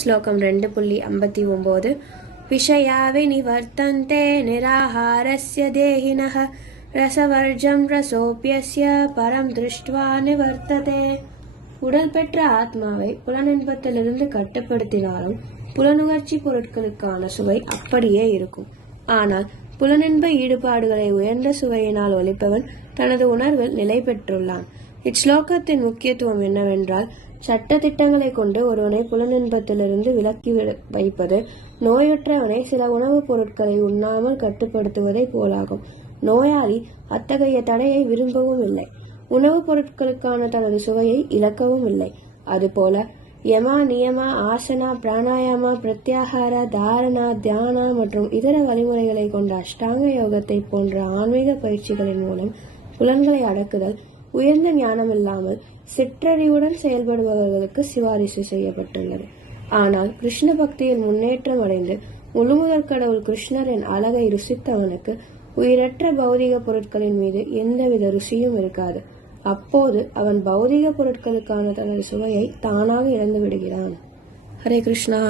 ஸ்லோகம் 2.59 விஷயா விநிவர்த்தந்தே நிராஹாரஸ்ய தேஹினஹ ரசவர்ஜம் ரசோப்யஸ்ய பரம் திருஷ்ட்வா நிவர்த்ததே. உடல் பெற்ற ஆத்மாவை புலனின்பத்திலிருந்து கட்டுப்படுத்தினாலும் புலனுணர்ச்சி பொருட்களுக்கான சுவை அப்படியே இருக்கும். ஆனால் புலனின்ப ஈடுபாடுகளை உயர்ந்த சுவையினால் ஒலிப்பவன் தனது உணர்வில் நிலை பெற்றுள்ளான். இச்லோகத்தின் முக்கியத்துவம் என்னவென்றால், சட்ட திட்டங்களை கொண்டு ஒருவனை புலனின்பத்திலிருந்து விலக்கி வைப்பது நோயுற்றவனை சில உணவுப் பொருட்களை உண்ணாமல் கட்டுப்படுத்துவதை போலாகும். நோயாளி அத்தகைய தடையை விரும்பவும் இல்லை, உணவுப் பொருட்களுக்கான தனது சுவையை இழக்கவும் இல்லை. அதுபோல யமா நியமா ஆசனா பிராணாயாமா பிரத்யாகார தாரணா தியானா மற்றும் இதர வழிமுறைகளை கொண்ட அஷ்டாங்க யோகத்தை போன்ற ஆன்மீக பயிற்சிகளின் மூலம் புலன்களை அடக்குதல் உயர்ந்த ஞானம் இல்லாமல் சிற்றறிவுடன் செயல்படுபவர்களுக்கு சிபாரிசு செய்யப்பட்டுள்ளது. ஆனால் கிருஷ்ண பக்தியில் முன்னேற்றம் அடைந்து முழுமுதற் கடவுள் கிருஷ்ணரின் அழகை ருசித்தவனுக்கு உயிரற்ற பௌதிக பொருட்களின் மீது எந்தவித ருசியும் இருக்காது. அப்போது அவன் பௌதிக பொருட்களுக்கான தனது சுவையை தானாக இழந்து விடுகிறான். ஹரே கிருஷ்ணா.